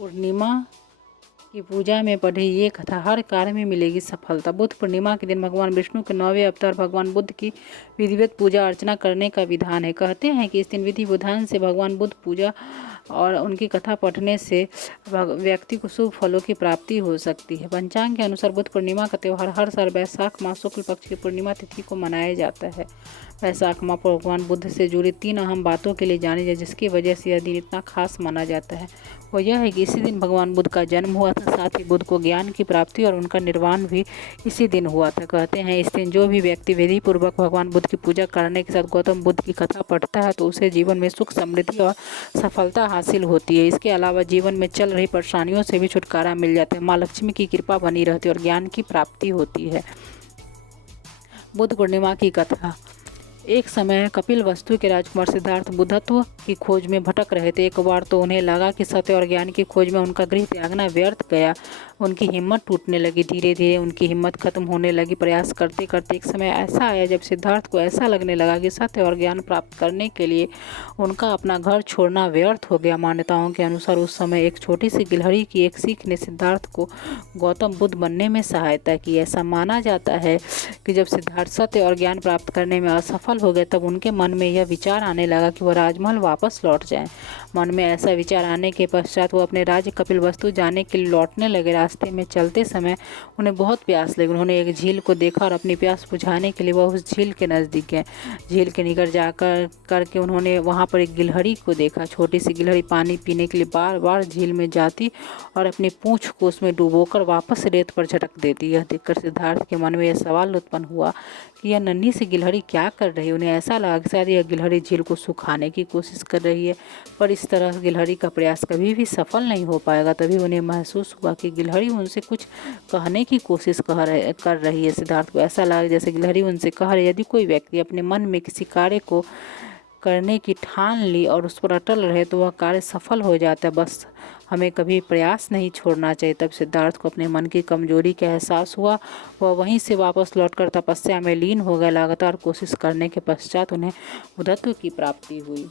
पूर्णिमा की पूजा में पढ़ी ये कथा, हर कार्य में मिलेगी सफलता। बुद्ध पूर्णिमा के दिन भगवान विष्णु के 9वें अवतार भगवान बुद्ध की विधिवत पूजा अर्चना करने का विधान है। कहते हैं कि इस दिन विधि विधान से भगवान बुद्ध पूजा और उनकी कथा पढ़ने से व्यक्ति को शुभ फलों की प्राप्ति हो सकती है। पंचांग के अनुसार बुद्ध पूर्णिमा का त्यौहार हर साल वैशाख माह शुक्ल पक्ष की पूर्णिमा तिथि को मनाया जाता है। वैशाख माह पर भगवान बुद्ध से जुड़ी 3 अहम बातों के लिए जानी जाए, जिसकी वजह से यह दिन इतना खास माना जाता है। वो यह है कि इसी दिन भगवान बुद्ध का जन्म हुआ था, साथ ही बुद्ध को ज्ञान की प्राप्ति और उनका निर्वाण भी इसी दिन हुआ था। कहते हैं इस दिन जो भी व्यक्ति विधि पूर्वक भगवान बुद्ध की पूजा करने के साथ गौतम बुद्ध की कथा पढ़ता है तो उसे जीवन में सुख समृद्धि और सफलता हासिल होती है। इसके अलावा जीवन में चल रही परेशानियों से भी छुटकारा मिल जाता है, माँ लक्ष्मी की कृपा बनी रहती है और ज्ञान की प्राप्ति होती है। बुद्ध पूर्णिमा की कथा। एक समय कपिल वस्तु के राजकुमार सिद्धार्थ बुद्धत्व की खोज में भटक रहे थे। एक बार तो उन्हें लगा कि सत्य और ज्ञान की खोज में उनका गृह त्यागना व्यर्थ गया। उनकी हिम्मत टूटने लगी, धीरे धीरे उनकी हिम्मत खत्म होने लगी। प्रयास करते करते एक समय ऐसा आया जब सिद्धार्थ को ऐसा लगने लगा कि सत्य और ज्ञान प्राप्त करने के लिए उनका अपना घर छोड़ना व्यर्थ हो गया। मान्यताओं के अनुसार उस समय एक छोटी सी गिलहरी की एक सीख ने सिद्धार्थ को गौतम बुद्ध बनने में सहायता की। ऐसा माना जाता है कि जब सिद्धार्थ सत्य और ज्ञान प्राप्त करने में असफल हो गए तब उनके मन में यह विचार आने लगा कि वह राजमहल वापस लौट जाएं। मन में ऐसा विचार आने के पश्चात वो अपने राज्य कपिलवस्तु जाने के लिए लौटने लगे। रास्ते में चलते समय उन्हें बहुत प्यास लगी। उन्होंने एक झील को देखा और अपनी प्यास बुझाने के लिए वह उस झील के नज़दीक गए। झील के निकट जाकर करके उन्होंने वहाँ पर एक गिलहरी को देखा। छोटी सी गिलहरी पानी पीने के लिए बार बार झील में जाती और अपनी पूँछ को उसमें डुबोकर वापस रेत पर झटक देती। यह देखकर सिद्धार्थ के मन में यह सवाल उत्पन्न हुआ कि यह नन्ही सी गिलहरी क्या कर रही है। उन्हें ऐसा लगा कि शायद यह गिलहरी झील को सुखाने की कोशिश कर रही है, पर इस तरह गिलहरी का प्रयास कभी भी सफल नहीं हो पाएगा। तभी उन्हें महसूस हुआ कि गिलहरी उनसे कुछ कहने की कोशिश कर रही है। सिद्धार्थ को ऐसा लगा जैसे गिलहरी उनसे कह रही है, यदि कोई व्यक्ति अपने मन में किसी कार्य को करने की ठान ली और उस पर अटल रहे तो वह कार्य सफल हो जाता है। बस हमें कभी प्रयास नहीं छोड़ना चाहिए। तब सिद्धार्थ को अपने मन की कमजोरी का एहसास हुआ। वह वहीं से वापस लौटकर तपस्या में लीन हो गए। लगातार कोशिश करने के पश्चात उन्हें बुद्धत्व की प्राप्ति हुई।